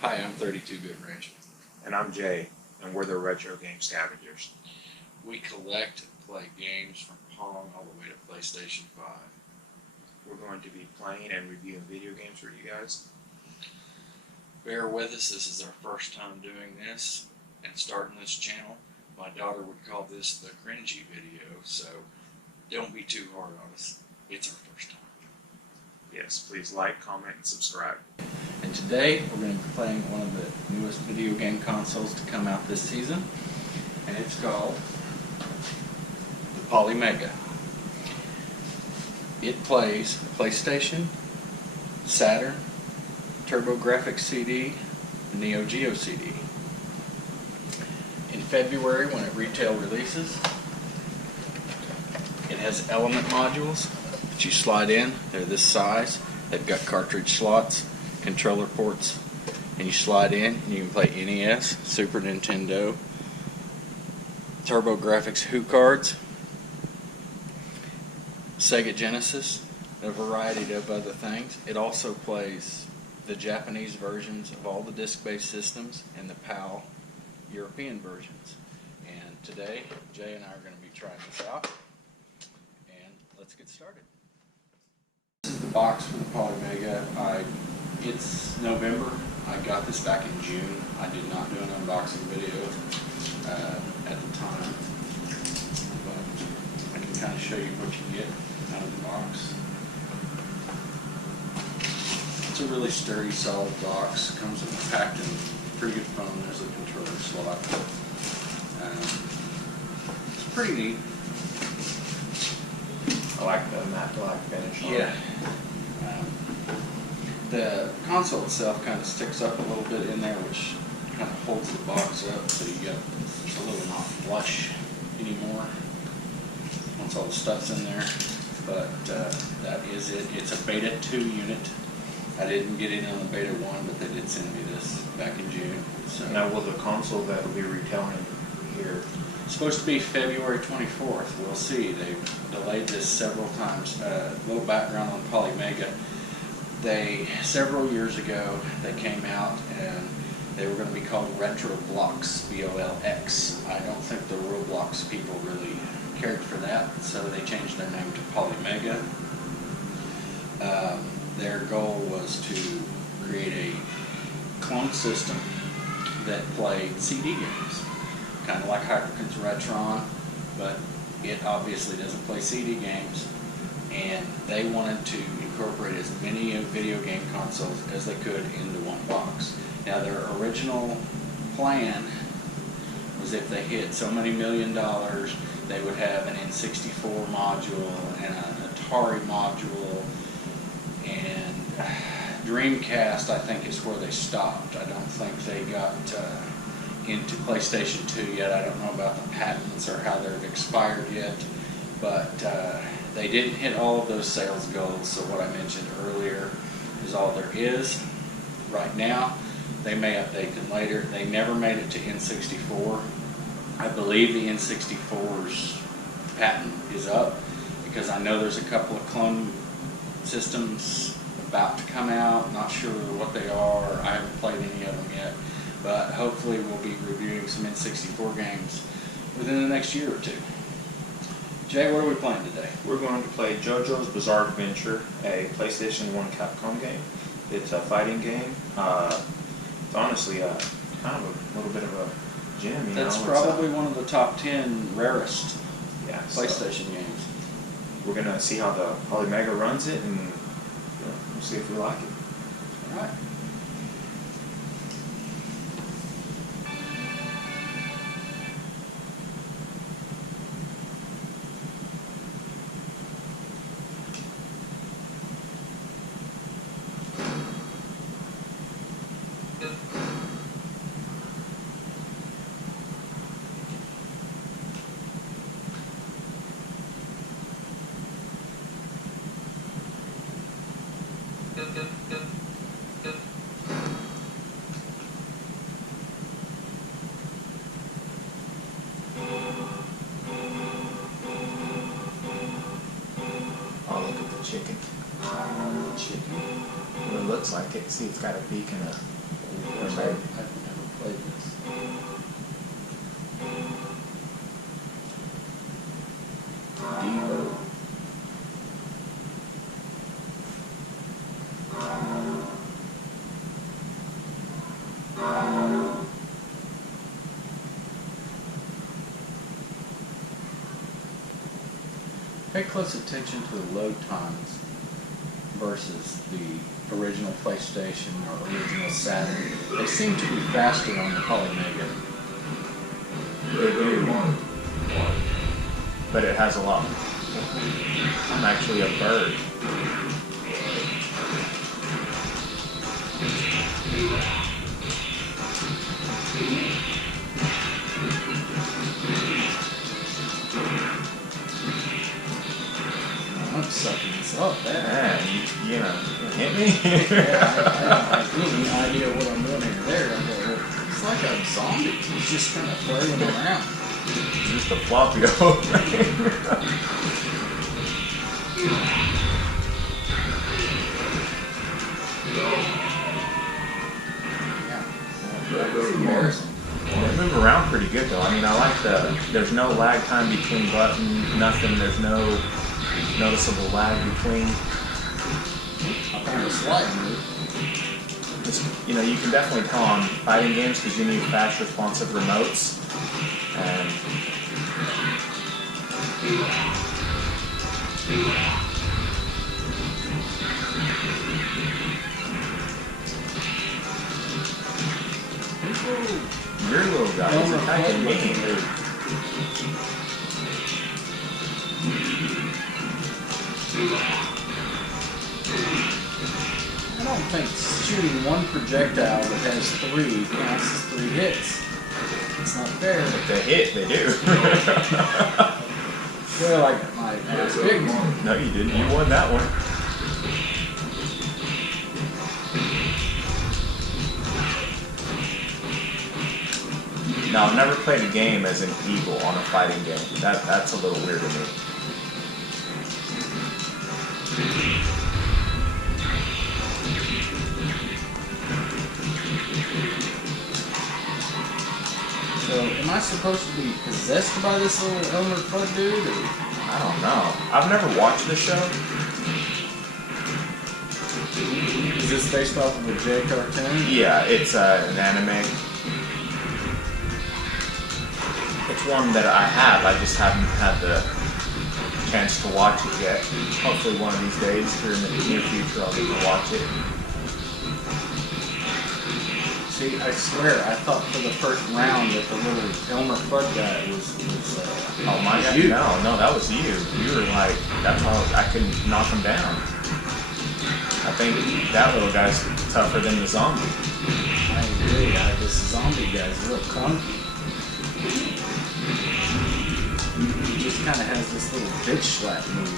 Hi, I'm 32-Bit Ranch. And I'm Jay, and we're the Retro Game Scavengers. We collect and play games from Pong all the way to PlayStation 5. We're going to be playing and reviewing video games for you guys. Bear with us, this is our first time doing this and starting this channel. My daughter would call this the cringy video, so don't be too hard on us. It's our first time. Yes, please like, comment, and subscribe. And today we're going to be playing one of the newest video game consoles to come out this season, and it's called the Polymega. It plays PlayStation, Saturn, TurboGrafx CD, and Neo Geo CD. In February, when it retail releases, it has element modules that you slide in. They're this size. They've got cartridge slots, controller ports, and you slide in and you can play NES, Super Nintendo, TurboGrafx Who cards, Sega Genesis, a variety of other things. It also plays the Japanese versions of all the disc-based systems and the PAL European versions. And today, Jay and I are going to be trying this out. And let's get started. This is the box for the Polymega. It's November. I got this back in June. I did not do an unboxing video at the time, but I can kind of show you what you get out of the box. It's a really sturdy, solid box. Comes packed in pretty good foam. There's a controller slot. It's pretty neat. I like the matte black finish on it. Yeah. The console itself kind of sticks up a little bit in there, which kind of holds the box up, so it's a little not flush anymore once all the stuff's in there. But that is it. It's a Beta 2 unit. I didn't get it on the Beta 1, but they did send me this back in June. So now, will the console that will be retailing here? It's supposed to be February 24th. We'll see. They've delayed this several times. A little background on Polymega. Several years ago, they came out and they were going to be called Retro Blocks, B-O-L-X. I don't think the Roblox people really cared for that, so they changed their name to Polymega. Their goal was to create a clone system that played CD games, kind of like Hyperkin's Retron, but it obviously doesn't play CD games, and they wanted to incorporate as many video game consoles as they could into one box. Now, their original plan was if they hit so many $1 million, they would have an N64 module and an Atari module, and Dreamcast, I think, is where they stopped. I don't think they got into PlayStation 2 yet. I don't know about the patents or how they've expired yet, but they didn't hit all of those sales goals, so what I mentioned earlier is all there is right now. They may update them later. They never made it to N64. I believe the N64's patent is up, because I know there's a couple of clone systems about to come out. Not sure what they are. I haven't played any of them yet, but hopefully we'll be reviewing some N64 games within the next year or two. Jay, what are we playing today? We're going to play JoJo's Bizarre Adventure, a PlayStation 1 Capcom game. It's a fighting game. It's honestly kind of a little bit of a gem. That's probably one of the top 10 rarest PlayStation games. We're going to see how the Polymega runs it, and we'll see if we like it. All right. chicken. Chicken. Well, it looks like it. See, it's got a beak and a I've never played this. Devo. Pay close attention to the load times versus the original PlayStation or original Saturn. They seem to be faster on the Polymega. They do. But it has a lot. I'm actually a bird. I'm sucking this up there. Man, you know, hit me? I have any idea what I'm doing here. There, I go, it's like a zombie. He's just kind of flailing around. Just a floppy old thing. Yeah. Embarrassing. They move around pretty good though. I mean, I like there's no lag time between buttons, nothing. There's no noticeable lag between. I found a slide move. You know, you can definitely tell on fighting games because you need fast, responsive remotes. And your little guy is attacking me. I don't think shooting one projectile that has 3 counts as 3 hits. It's not fair. If they hit, they do. Well, I got my ass big one. No, you didn't. You won that one. Now, I've never played a game as an eagle on a fighting game. That's a little weird to me. So, am I supposed to be possessed by this little Elmer Fudd dude? Or? I don't know. I've never watched the show. Is this based off of a J cartoon? Yeah, it's an anime. It's one that I have. I just haven't had the chance to watch it yet. Hopefully one of these days, here in the near future, I'll get to watch it. See, I swear, I thought for the first round that the little Elmer Fudd guy was Oh my God! you. No, that was you. You were like, that's how I couldn't knock him down. I think that little guy's tougher than the zombie. I agree. This zombie guy's a little clunky. He just kind of has this little bitch slap move.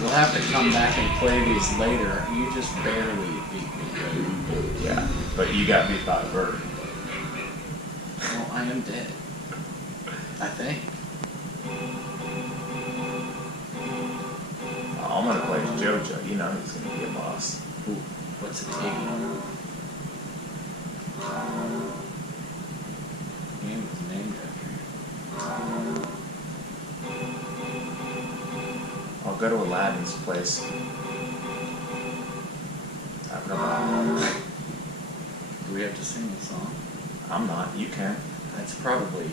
We'll have to come back and play these later. You just barely beat me, dude. Yeah, but you got beat by a bird. Well, I am dead. I think. I'm gonna play JoJo. You know he's gonna be a boss. Ooh, what's it taking? Game was named after you. I'll go to Aladdin's place. I've never. Do we have to sing the song? I'm not. You can. That's probably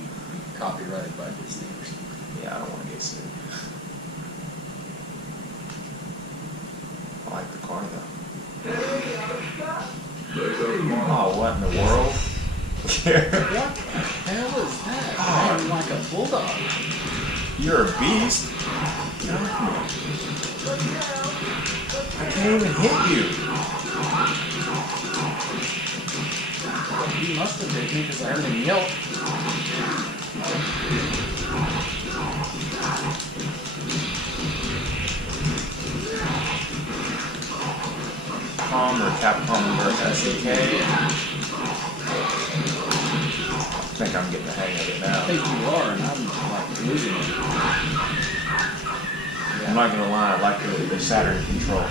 copyrighted by Disney or something. Yeah, I don't want to get sued. I like the car though. Oh, what in the world? What the hell is that? I'm like a bulldog. You're a beast. Get off me. I can't even hit you. He must have hit me because I heard him yelp. Capcom or Capcom versus SNK. I think I'm getting the hang of it I now. think you are, and I'm like losing it. Yeah, I'm not gonna lie, I like the Saturn control.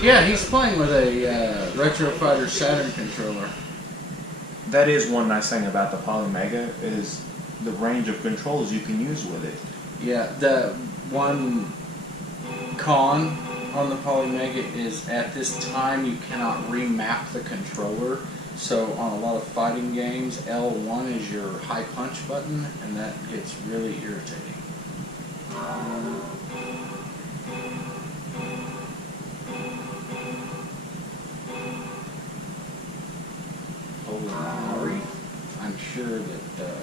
Yeah, he's playing with a Retro Fighter Saturn controller. That is one nice thing about the Polymega is the range of controls you can use with it. Yeah, the one con on the Polymega is at this time you cannot remap the controller. So on a lot of fighting games, L1 is your high punch button, and that gets really irritating. Polymega. I'm sure that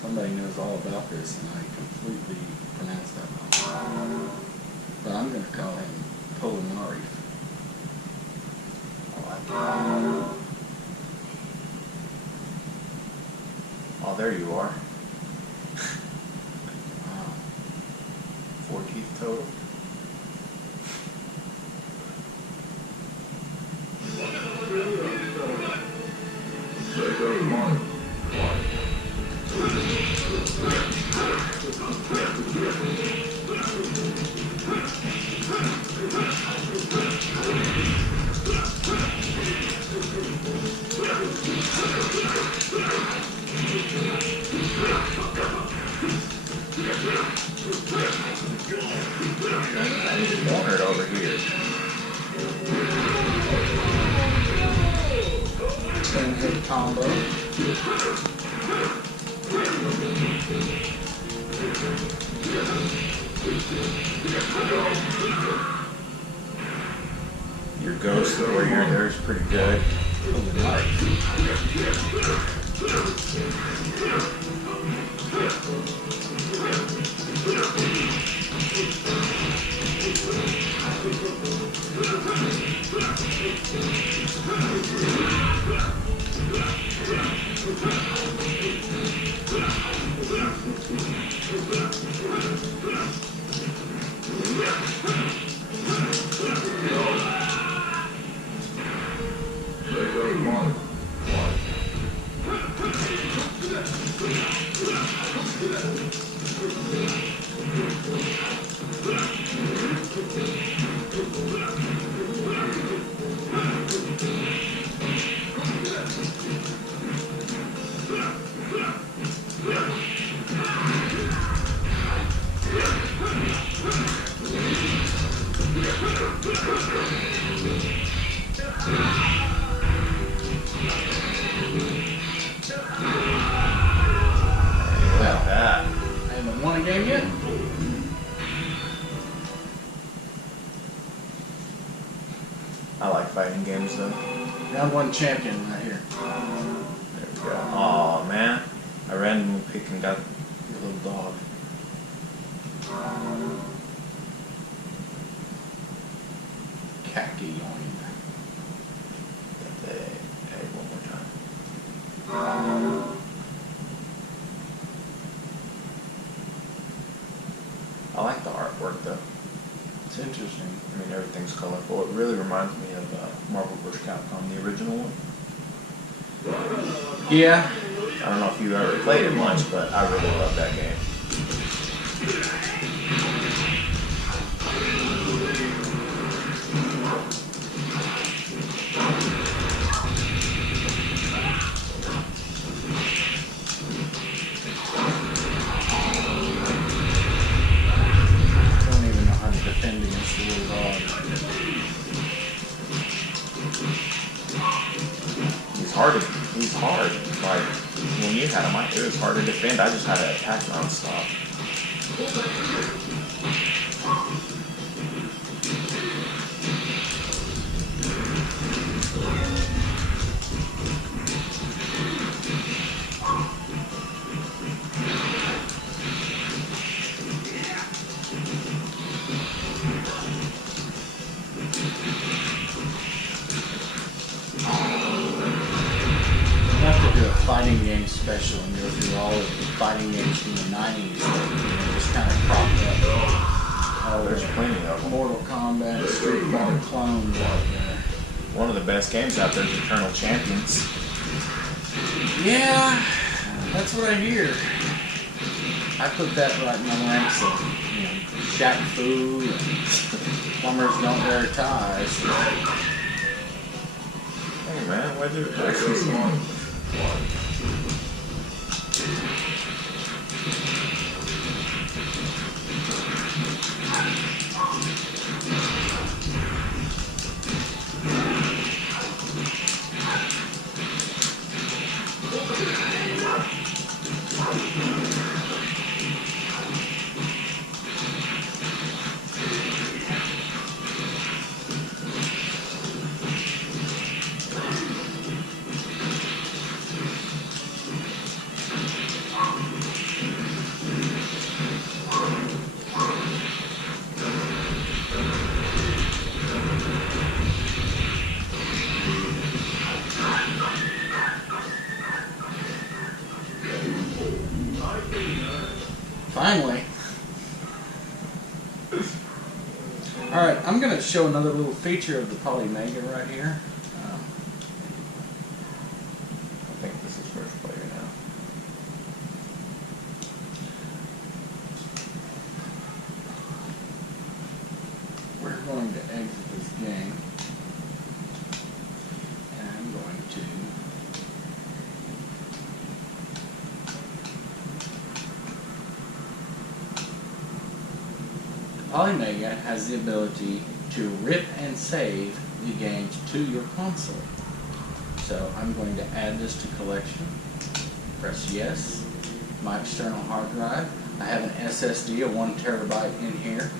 somebody knows all about this, and I completely pronounced that wrong. But I'm going to call him Polymega. Oh, there you are. Wow. 4 teeth total. Cornered over here. 10-hit combo. Your ghost where you're there is pretty good. I like fighting games though. Round one champion right here. There we go. Aw, man. I randomly picked and got your little dog. Khaki on him. Hey, one more time. I like the artwork though. It's interesting. I mean, everything's colorful. It really reminds me of Marvel vs. Capcom, the original one. Yeah. I don't know if you ever played it much, but I really love that game. I don't even know how to defend against the little dog. He's hard. Like, when you had him, it was hard to defend. I just had to attack non-stop. Fighting game special and go through all of the fighting games from the 90s that just kind of cropped up. Oh, there's plenty of them. Mortal Kombat, Street Fighter clones out there. One of the best games out there is Eternal Champions. Yeah, that's what I hear. I put that right in the ranks of, you know, Shaq Fu and plumbers don't wear ties. Hey man, why'd you actually small? Finally. Alright, I'm going to show another little feature of the Polymega right here. I think this is first player now. We're going to exit this game. And I'm going to Polymega has the ability to rip and save the games to your console. So I'm going to add this to collection. Press yes. My external hard drive. I have an SSD of 1 terabyte in here.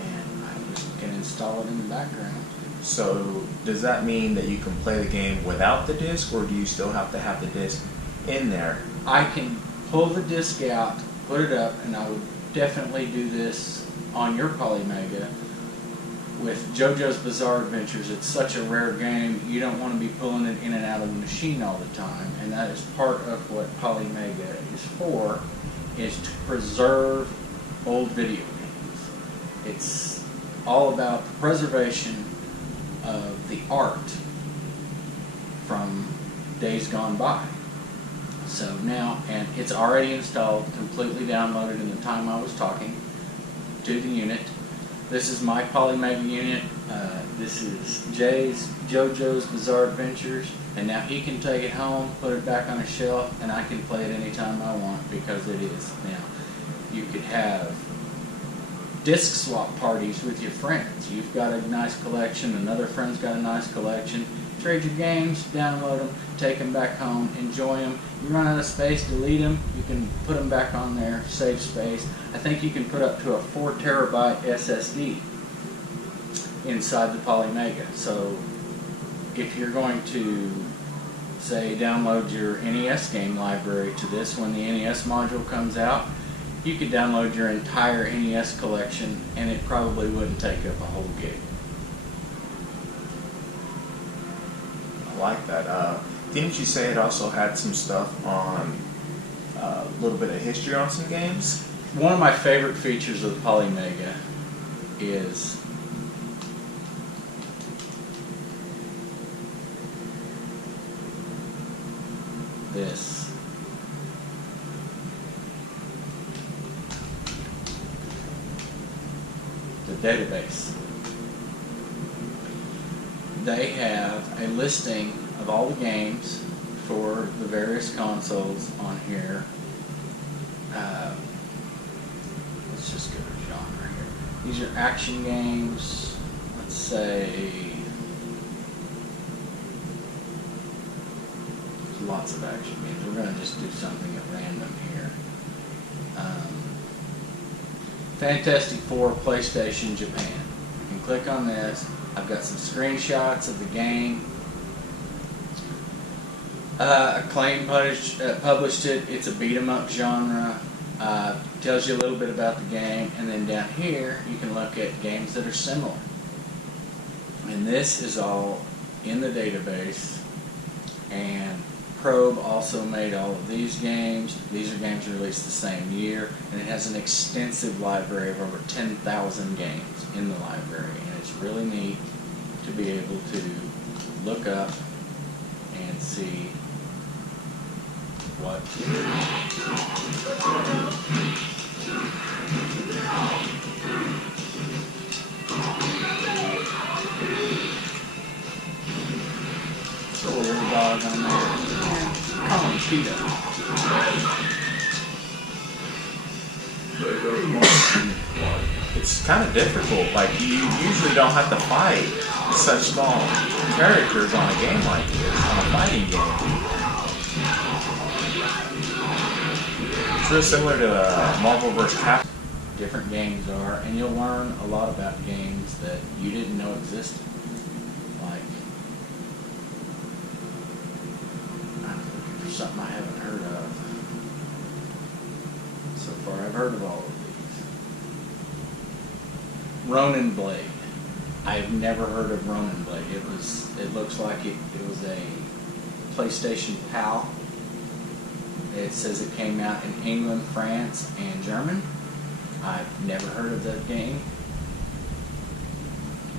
And I just can install it in the background. So does that mean that you can play the game without the disc, or do you still have to have the disc in there? I can pull the disc out, put it up, and I would definitely do this on your Polymega. With JoJo's Bizarre Adventures, it's such a rare game, you don't want to be pulling it in and out of the machine all the time, and that is part of what Polymega is for, is to preserve old video games. It's all about the preservation of the art from days gone by. So now, and it's already installed, completely downloaded in the time I was talking to the unit. This is my Polymega unit. This is JoJo's Bizarre Adventures, and now he can take it home, put it back on a shelf, and I can play it anytime I want because it is. Now, you could have disc swap parties with your friends. You've got a nice collection, another friend's got a nice collection. Trade your games, download them, take them back home, enjoy them. You run out of space, delete them. You can put them back on there, save space. I think you can put up to a 4 terabyte SSD inside the Polymega. So if you're going to, say, download your NES game library to this when the NES module comes out, you could download your entire NES collection and it probably wouldn't take up a whole gig. I like that. Didn't you say it also had some stuff on a little bit of history on some games? One of my favorite features of the Polymega is this. The database. They have a listing of all the games for the various consoles on here. Let's just go to genre here. These are action games. Let's say there's lots of action games. We're going to just do something at random here. Fantastic Four, PlayStation, Japan. You can click on this. I've got some screenshots of the game. Acclaim published it. It's a beat 'em up genre. Tells you a little bit about the game, and then down here you can look at games that are similar. And this is all in the database. And Probe also made all of these games. These are games released the same year, and it has an extensive library of over 10,000 games in the library, and it's really neat to be able to look up and see what. It's a little dog on there. Call him Cheetah. It's kind of difficult. Like, you usually don't have to fight such small characters on a game like this, on a fighting game. It's real similar to Marvel vs. Capcom. Different games are, and you'll learn a lot about games that you didn't know existed. Like, I'm looking for something I haven't heard of. So far, I've heard of all of these. Ronin Blade. I've never heard of Ronin Blade. It looks like it was a PlayStation PAL. It says it came out in England, France, and German. I've never heard of that game.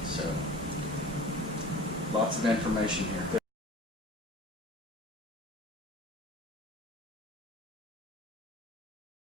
So, lots of information here.